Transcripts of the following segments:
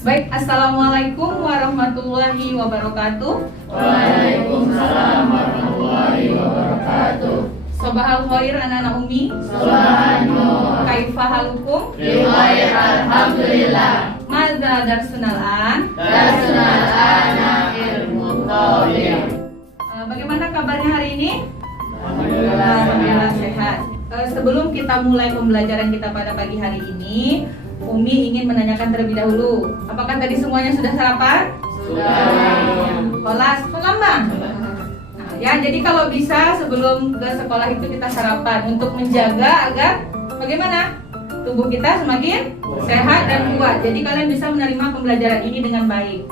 Baik, Assalamualaikum warahmatullahi wabarakatuh. Waalaikumsalam warahmatullahi wabarakatuh. Sobahal khair anak-anak Umi. Sobahan nur. Kaifa halukum? Riwayat alhamdulillah. Madza darsunal an? Darsunal ana ilmu qadir. Bagaimana kabarnya hari ini? Alhamdulillah. Alhamdulillah sehat. Sebelum kita mulai pembelajaran kita pada pagi hari ini, Umi ingin menanyakan terlebih dahulu, apakah tadi semuanya sudah sarapan? Sudah. Sekolah Bang? Nah, ya, jadi kalau bisa sebelum ke sekolah itu kita sarapan untuk menjaga agar bagaimana? Tubuh kita semakin sehat dan kuat. Jadi kalian bisa menerima pembelajaran ini dengan baik.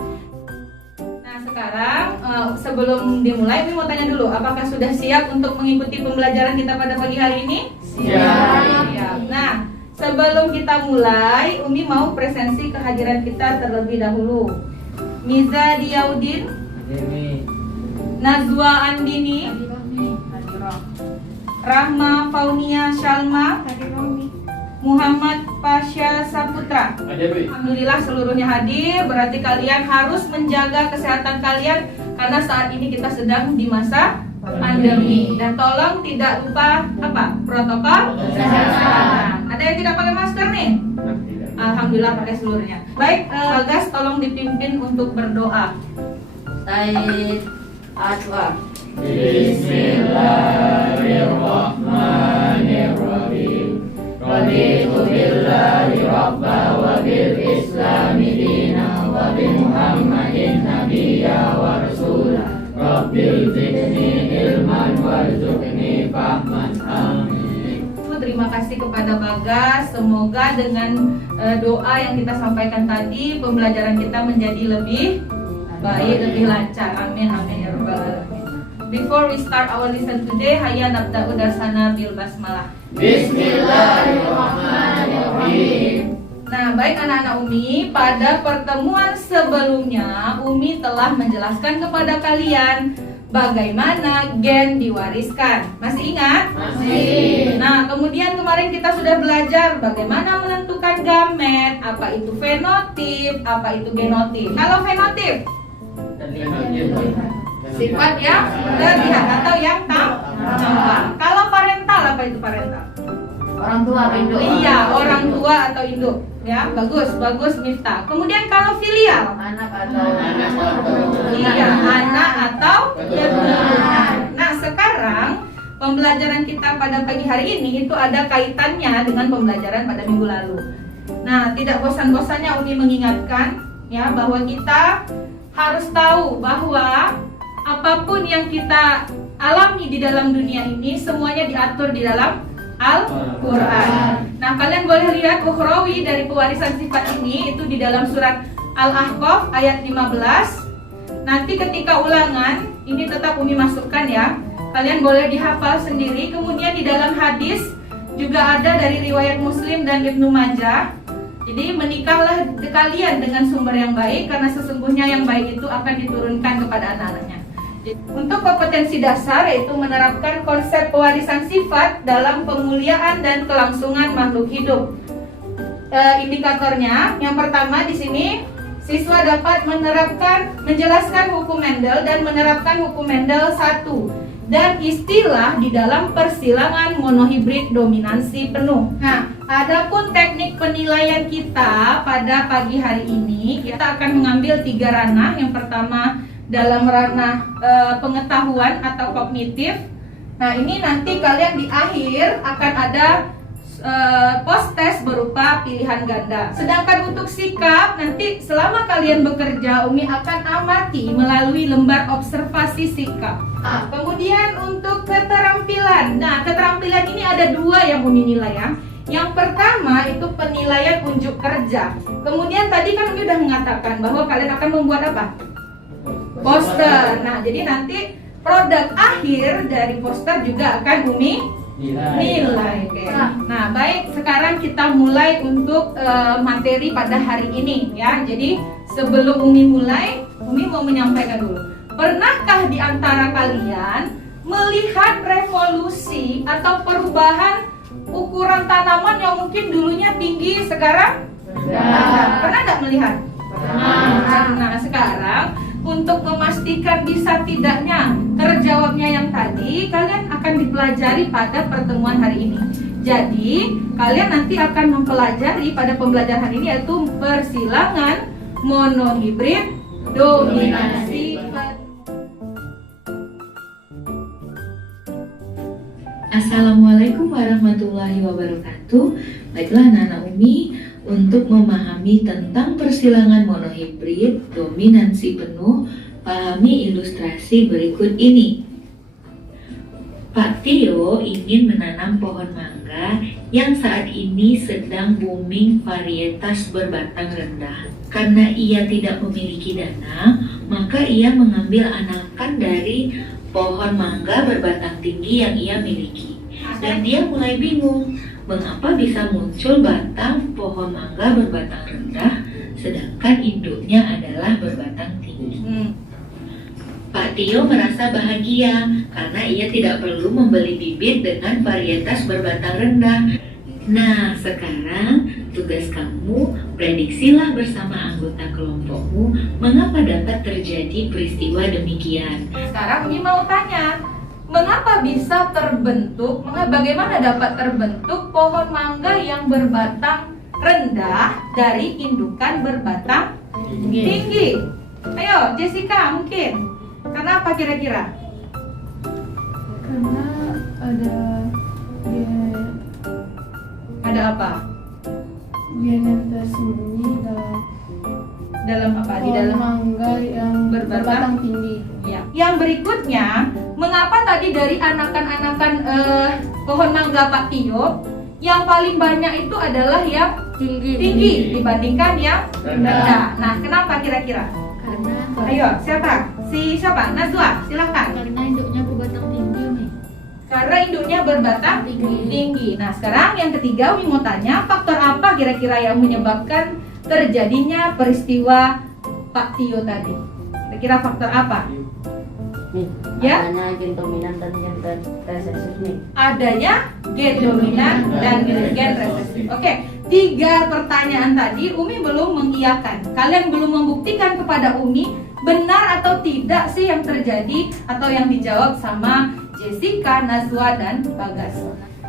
Nah, sekarang sebelum dimulai, Umi mau tanya dulu, apakah sudah siap untuk mengikuti pembelajaran kita pada pagi hari ini? Siap. Nah, sebelum kita mulai, Umi mau presensi kehadiran kita terlebih dahulu. Miza Diyaudin, Nazwa Andini, Rahma Faunia Shalma, Muhammad Pasha Saputra. Alhamdulillah seluruhnya hadir. Berarti kalian harus menjaga kesehatan kalian karena saat ini kita sedang di masa pandemi. Dan tolong tidak lupa apa? Protokol kesehatan. Ada yang tidak pakai masker nih? Alhamdulillah pakai seluruhnya. Baik, Bagas tolong dipimpin untuk berdoa. Said Atwa. Bismillahirrahmanirrahim. Raditu billahi rabba wa bil islami dina wa bi Muhammadin nabiyya wa rasula. Rabbil zidni ilman warzuqni fahman. Amin. Terima kasih kepada Bagas. Semoga dengan doa yang kita sampaikan tadi, pembelajaran kita menjadi lebih baik, lebih lancar. Amin, amin ya rabbal alamin. Before we start our lesson today, hayya nabda'u darsana bil basmalah. Bismillahirrahmanirrahim. Nah, baik anak-anak Umi, pada pertemuan sebelumnya Umi telah menjelaskan kepada kalian bagaimana gen diwariskan. Masih ingat? Masih. Nah, kemudian kemarin kita sudah belajar bagaimana menentukan gamet, apa itu fenotip, apa itu genotip. Kalau fenotip, sifat yang terlihat atau yang tampak. Kalau parental, apa itu parental? Orang tua atau induk? Iya, orang tua atau induk. Ya, bagus, bagus Miftah. Kemudian kalau filial, Anak atau iya, anak atau keturunan. Nah, sekarang pembelajaran kita pada pagi hari ini itu ada kaitannya dengan pembelajaran pada minggu lalu. Nah, tidak bosan-bosannya Umi mengingatkan ya bahwa kita harus tahu bahwa apapun yang kita alami di dalam dunia ini semuanya diatur di dalam Al-Quran. Nah, kalian boleh lihat ukhrawi dari pewarisan sifat ini itu di dalam surat Al-Ahqaf ayat 15. Nanti ketika ulangan ini tetap Umi masukkan ya. Kalian boleh dihafal sendiri. Kemudian di dalam hadis juga ada dari riwayat Muslim dan Ibnu Majah. Jadi menikahlah kalian dengan sumber yang baik karena sesungguhnya yang baik itu akan diturunkan kepada anak-anaknya. Untuk kompetensi dasar yaitu menerapkan konsep pewarisan sifat dalam pemuliaan dan kelangsungan makhluk hidup. Indikatornya yang pertama di sini siswa dapat menjelaskan hukum Mendel dan menerapkan hukum Mendel 1 dan istilah di dalam persilangan monohibrid dominansi penuh. Nah, adapun teknik penilaian kita pada pagi hari ini kita akan mengambil 3 ranah. Yang pertama dalam ranah pengetahuan atau kognitif. Nah, ini nanti kalian di akhir akan ada post test berupa pilihan ganda. Sedangkan untuk sikap nanti selama kalian bekerja Umi akan amati melalui lembar observasi sikap. Kemudian untuk keterampilan. Nah, keterampilan ini ada 2 yang Umi nilai ya. Yang pertama itu penilaian unjuk kerja. Kemudian tadi kan Umi udah mengatakan bahwa kalian akan membuat apa? Poster. Nah, jadi nanti produk akhir dari poster juga akan Umi nilai. Okay. Nah, baik, sekarang kita mulai untuk materi pada hari ini ya. Jadi sebelum Umi mulai, Umi mau menyampaikan dulu. Pernahkah di antara kalian melihat revolusi atau perubahan ukuran tanaman yang mungkin dulunya tinggi sekarang? Pernah nggak melihat? Nah, sekarang untuk memastikan bisa tidaknya terjawabnya yang tadi, kalian akan dipelajari pada pertemuan hari ini. Jadi, kalian nanti akan mempelajari pada pembelajaran hari ini yaitu persilangan monohibrid dominasi. Assalamualaikum warahmatullahi wabarakatuh. Baiklah anak-anak Umi, untuk memahami tentang persilangan monohibrid dominansi penuh, pahami ilustrasi berikut ini. Pak Tio ingin menanam pohon mangga yang saat ini sedang booming varietas berbatang rendah. Karena ia tidak memiliki dana, maka ia mengambil anakan dari pohon mangga berbatang tinggi yang ia miliki. Dan dia mulai bingung, mengapa bisa muncul batang pohon mangga berbatang rendah, sedangkan induknya adalah berbatang tinggi. Pak Tio merasa bahagia karena ia tidak perlu membeli bibit dengan varietas berbatang rendah. Nah, sekarang tugas kamu, prediksilah bersama anggota kelompokmu mengapa dapat terjadi peristiwa demikian. Sekarang Umi mau tanya, mengapa bisa terbentuk, bagaimana dapat terbentuk pohon mangga yang berbatang rendah dari indukan berbatang tinggi? Ayo, Jessica mungkin. Kenapa kira-kira? Karena Ada apa? gen yang tersembunyi Dalam apa? Di dalam mangga yang berbatang tinggi. Ya. Yang berikutnya, mengapa tadi dari anakan-anakan pohon mangga Pak Tio, yang paling banyak itu adalah yang tinggi dibandingkan yang rendah. Nah, kenapa kira-kira? Karena Ayo, siapa? Siapa? Nazwa, silakan. Karena induknya berbatang tinggi nih. Karena induknya berbatang Tinggi. tinggi. Nah, sekarang yang ketiga Umi mau tanya, faktor apa kira-kira yang menyebabkan terjadinya peristiwa Pak Tio tadi? Kira-kira faktor apa? Ya? Adanya gen dominan dan gen resesif nih. Adanya gen dominan dan gen resesif. Oke, 3 pertanyaan tadi Umi belum mengiyakan. Kalian belum membuktikan kepada Umi benar atau tidak sih yang terjadi atau yang dijawab sama Jessica, Nazwa, dan Bagas.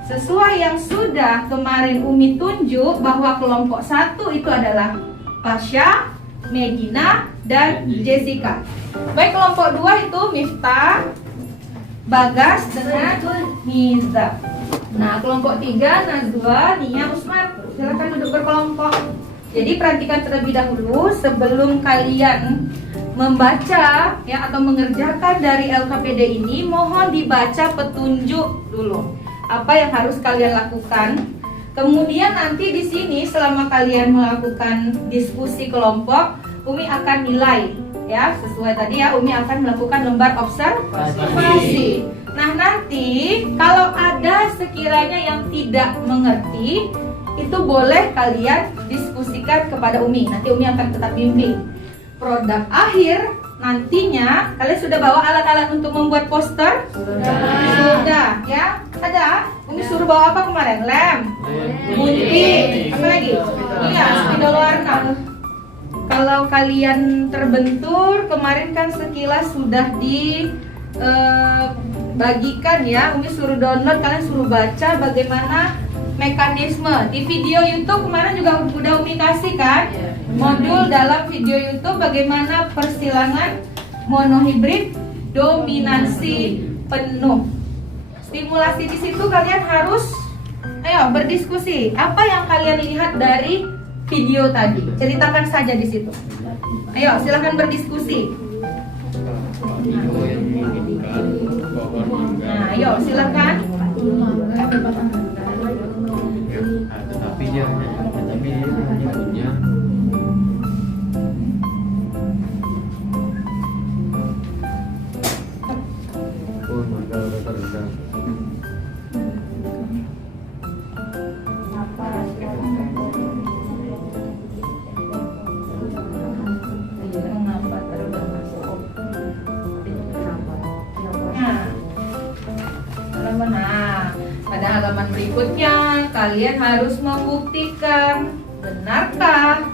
Sesuai yang sudah kemarin Umi tunjuk bahwa kelompok 1 itu adalah Pasha, Medina, dan Jessica. Baik, kelompok 2 itu Miftah, Bagas, dengan Miza. Nah, kelompok 3 Nazwa, Nia, Usman. Silakan duduk berkelompok. Jadi perhatikan terlebih dahulu sebelum kalian membaca ya atau mengerjakan dari LKPD ini, mohon dibaca petunjuk dulu. Apa yang harus kalian lakukan? Kemudian nanti di sini selama kalian melakukan diskusi kelompok, Umi akan nilai ya, sesuai tadi ya, Umi akan melakukan lembar observasi. Nah, nanti kalau ada sekiranya yang tidak mengerti, itu boleh kalian diskusikan kepada Umi. Nanti Umi akan tetap bimbing. Produk akhir nantinya, kalian sudah bawa alat-alat untuk membuat poster? Sudah ya. Ada? Umi suruh bawa apa kemarin? Lem, gunting, apa lagi? Iya, spidol warna. Kalau kalian terbentur, kemarin kan sekilas sudah dibagikan ya. Umi suruh download, kalian suruh baca bagaimana mekanisme. Di video YouTube kemarin juga udah Umi kasih kan? Modul dalam video YouTube bagaimana persilangan monohibrid dominansi penuh. Stimulasi di situ kalian harus berdiskusi. Apa yang kalian lihat dari video tadi? Ceritakan saja di situ. Ayo, silakan berdiskusi. Nah, ayo silakan. Tapi dia menyebutnya oh mangga rendah. Nah, pada halaman berikutnya kalian harus membuktikan benarkah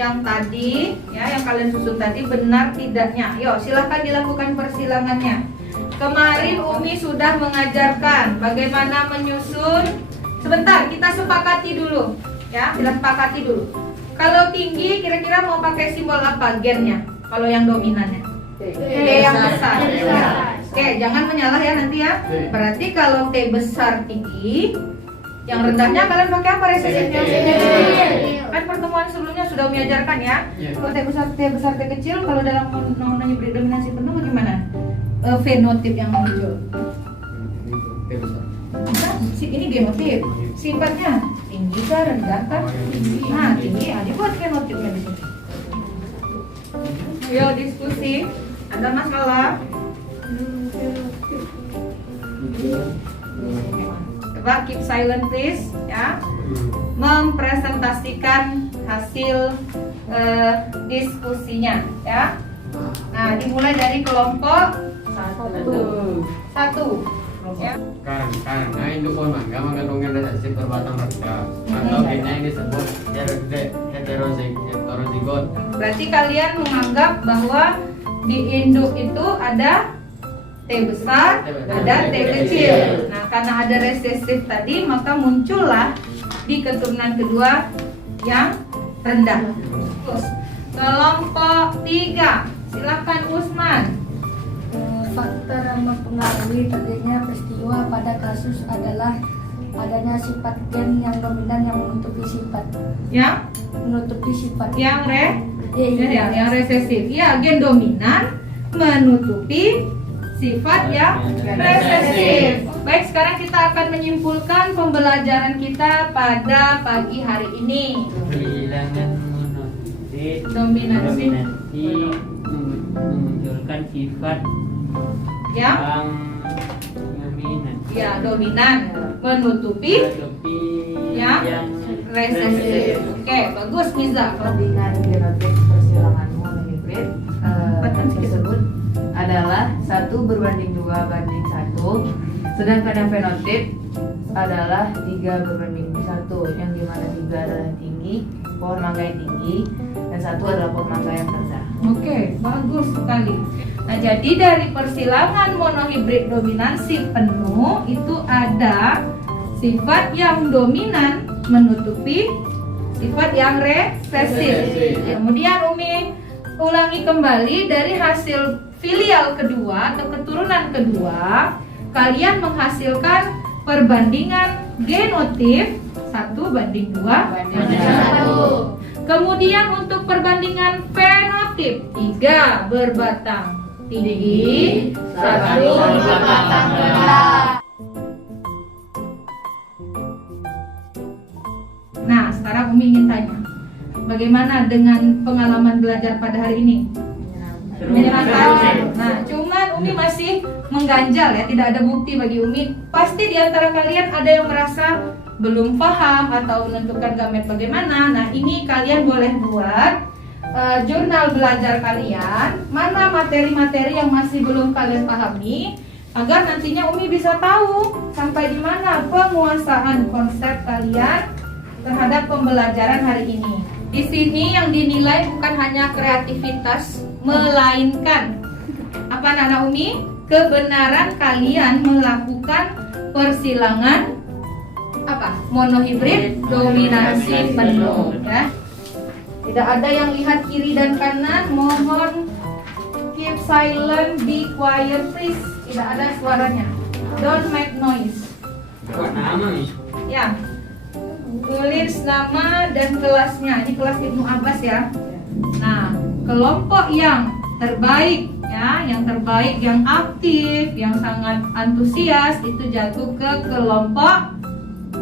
yang tadi, ya, yang kalian susun tadi benar tidaknya. Yuk, silahkan dilakukan persilangannya. Kemarin Umi sudah mengajarkan bagaimana menyusun. Sebentar, kita sepakati dulu, ya, kita sepakati dulu. Kalau tinggi, kira-kira mau pakai simbol apa gennya? Kalau yang dominannya? T yang besar. Oke, jangan menyalah ya nanti ya. Berarti kalau T besar tinggi, yang rendahnya kalian pakai apa resesifnya? Kan pertemuan sebelumnya sudah mengajarkan ya. Kalau T besar, T kecil, kalau dalam monohibrid dominansi penuh bagaimana? Fenotip yang muncul. Nah, ini genotip. Sifatnya tinggi kah, rendah kah? Nah, tinggi. Ada buat fenotipnya di sini. Ayo diskusi. Ada masalah? Coba keep silent please, ya. Mempresentasikan hasil diskusinya, ya. Nah, dimulai dari kelompok satu. Ya. Karena induk pohon mangga mengandung resesi berbatang rendah atau gennya yang disebut heterozigot. Berarti kalian menganggap bahwa di induk itu ada T besar, ada T kecil. Nah, karena ada resesif tadi, maka muncullah di keturunan kedua yang rendah. Terus, kelompok 3, silakan Usman. Faktor yang mempengaruhi terjadinya peristiwa pada kasus adalah adanya sifat gen yang dominan yang menutupi sifat Yang resesif. Ya, gen dominan menutupi sifat yang resesif. Baik, sekarang kita akan menyimpulkan pembelajaran kita pada pagi hari ini. Kehilangan monohibrid Dominansi memunculkan sifat yang dominan menutupi yang resesif. Oke, bagus Miza. Perbandingan genotip persilangan monohibrid tersebut adalah 1 berbanding 2 banding 1, sedangkan yang fenotip adalah 3 berbanding 1, yang dimana 3 adalah tinggi, pohon mangga yang tinggi, dan 1 adalah pohon mangga yang rendah. Oke, bagus sekali. Nah, jadi dari persilangan monohibrid dominansi penuh itu ada sifat yang dominan menutupi sifat yang resesif. Kemudian Umi ulangi kembali dari hasil filial kedua atau keturunan kedua, kalian menghasilkan perbandingan genotip 1:2. Kemudian untuk perbandingan fenotip 3 berbatang tinggi, 1 berbatang rendah. Nah, sekarang Umi ingin tanya, bagaimana dengan pengalaman belajar pada hari ini? Menyenangkan. Nah, cuman Umi masih mengganjal ya, tidak ada bukti bagi Umi. Pasti di antara kalian ada yang merasa belum paham atau menentukan gamet bagaimana. Nah, ini kalian boleh buat jurnal belajar kalian, mana materi-materi yang masih belum kalian pahami, agar nantinya Umi bisa tahu sampai di mana penguasaan konsep kalian terhadap pembelajaran hari ini. Di sini yang dinilai bukan hanya kreativitas, melainkan apa anak-anak Umi? Kebenaran kalian melakukan persilangan monohibrid dominansi penuh, ya. Tidak ada yang lihat kiri dan kanan, mohon keep silent, be quiet please. Tidak ada suaranya. Don't make noise. Ya. Tulis nama dan kelasnya. Ini kelas Ibnu Abbas ya. Nah, kelompok yang terbaik ya, yang terbaik, yang aktif, yang sangat antusias itu jatuh ke kelompok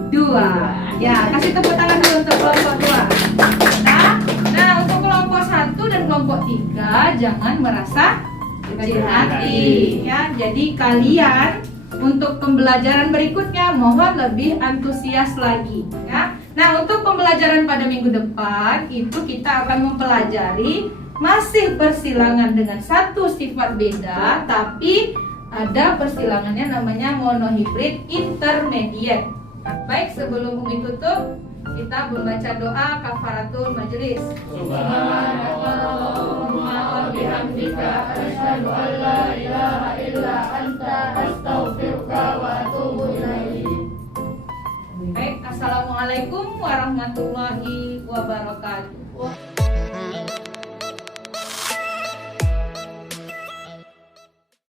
2. Ya, kasih tepuk tangan dulu untuk kelompok 2. Nah, untuk kelompok 1 dan kelompok 3 jangan merasa kecil hati ya. Jadi kalian untuk pembelajaran berikutnya mohon lebih antusias lagi ya. Nah, untuk pembelajaran pada minggu depan itu kita akan mempelajari masih persilangan dengan satu sifat beda, tapi ada persilangannya namanya monohibrid intermediate. Nah, baik, sebelum Umi tutup, Kita membaca doa kafaratul majelis. Subhanallahumma wa bihamdika asyhadu an la ilaha illa anta astaghfiruka wa atubu ilaik. Baik, assalamualaikum warahmatullahi wabarakatuh.